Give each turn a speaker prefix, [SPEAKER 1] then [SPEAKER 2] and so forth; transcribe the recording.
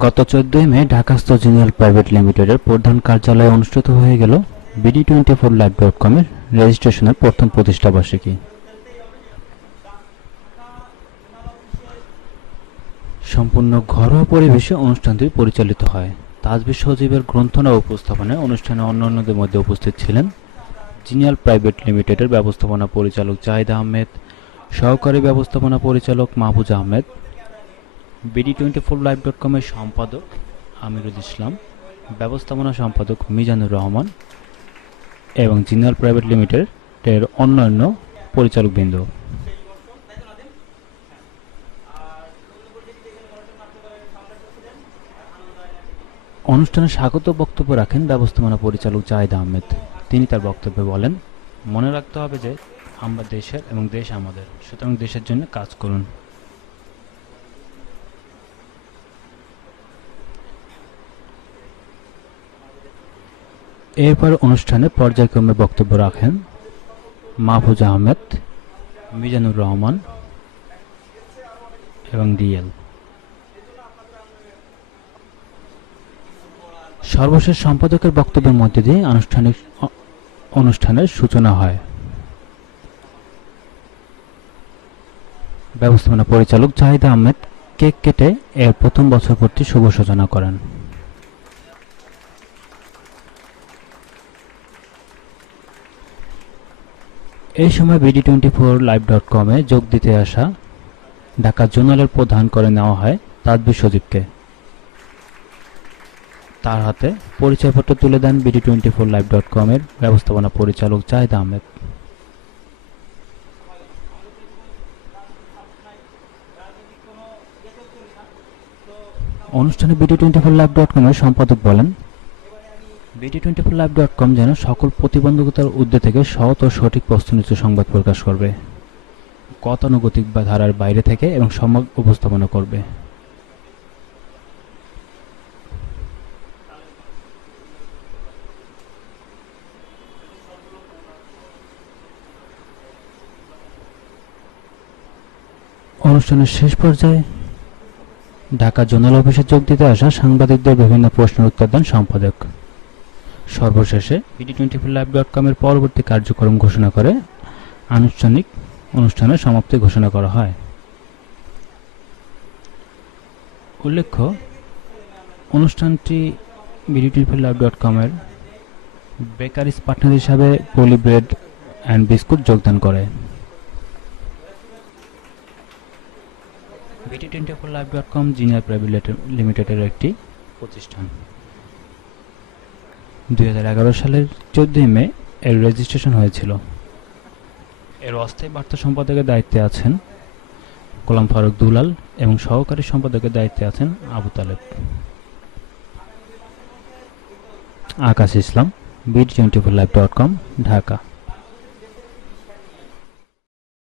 [SPEAKER 1] গত চোদ্দই মে ঢাকাস্থ জিনিয়াল প্রাইভেট লিমিটেডের প্রধান কার্যালয়ে অনুষ্ঠিত হয়ে গেল BD twenty four live dot কমের রেজিস্ট্রেশনের প্রথম প্রতিষ্ঠাবার্ষিকী সম্পূর্ণ ঘরোয়া পরিবেশে অনুষ্ঠানটি পরিচালিত হয়। তাজবির সজীবের গ্রন্থনা উপস্থাপনায় অনুষ্ঠানে অন্যান্যদের মধ্যে উপস্থিত ছিলেন জিনিয়াল প্রাইভেট লিমিটেডের ব্যবস্থাপনা পরিচালক জাহিদ আহমেদ, সহকারী ব্যবস্থাপনা পরিচালক Mahfuz Ahmed BD twenty four live dot কমের সম্পাদক আমিরুল ইসলাম, ব্যবস্থাপনা সম্পাদক মিজানুর রহমান এবং জিনাল প্রাইভেট লিমিটেডের অন্যান্য পরিচালকবৃন্দ। অনুষ্ঠানে স্বাগত বক্তব্য রাখেন ব্যবস্থাপনা পরিচালক জাহিদ আহমেদ। তিনি তার বক্তব্যে বলেন, মনে রাখতে হবে যে আমরা দেশের এবং দেশ আমাদের। সুতরাং দেশের জন্য কাজ করুন। এরপর অনুষ্ঠানে পর্যায়ক্রমে বক্তব্য রাখেন মাহফুজ আহমেদ, মিজানুর রহমান এবং ডিএল। সর্বশেষ সম্পাদকের বক্তব্যের মধ্যে দিয়ে আনুষ্ঠানিক অনুষ্ঠানের সূচনা হয়। ব্যবস্থাপনা পরিচালক জাহিদ আহমেদ কেক কেটে এর প্রথম বছর পূর্তি শুভ সূচনা করেন। এই সময় BD twenty four live dot কমে যোগ দিতে আসা ঢাকা জোনালের প্রধান করে নেওয়া হয় তাজবির সজীবকে। তার হাতে পরিচয়পত্র তুলে দেন BD twenty four live dot কমের ব্যবস্থাপনা পরিচালক জাহিদ আহমেদ। অনুষ্ঠানে BD twenty four live dot কমের সম্পাদক বলেন BD twenty four live dot com যেন সকল প্রতিবন্ধকতার ঊর্ধ্বে থেকে সৎ ও সঠিক প্রস্তুনিত সংবাদ প্রকাশ করবে, গতানুগতিক বা ধারার বাইরে থেকে এবং সম্যক উপস্থাপনা করবে। অনুষ্ঠানের শেষ পর্যায়ে ঢাকা জোনাল অফিসে যোগ দিতে আসা সাংবাদিকদের বিভিন্ন প্রশ্নের উত্তর দেন সম্পাদক। সর্বশেষে BD twenty four live dot কমের পরবর্তী কার্যক্রম ঘোষণা করে আনুষ্ঠানিক অনুষ্ঠানের সমাপ্তি ঘোষণা করা হয়। উল্লেখ্য, অনুষ্ঠানটি BD twenty four live dot কমের বেকারিস পার্টনার হিসাবে পলি ব্রেড অ্যান্ড বিস্কুট যোগদান করে। BD twenty four live dot com junior private লিমিটেডের একটি প্রতিষ্ঠান। দুই হাজার এগারো সালের চোদ্দই মে এর রেজিস্ট্রেশন হয়েছিল। এর অস্থায়ী বার্তা সম্পাদকের দায়িত্বে আছেন গোলাম ফারুক দুলাল এবং সহকারী সম্পাদকের দায়িত্বে আছেন Abu Taleb. Akash Islam BD twenty four live dot com, Dhaka.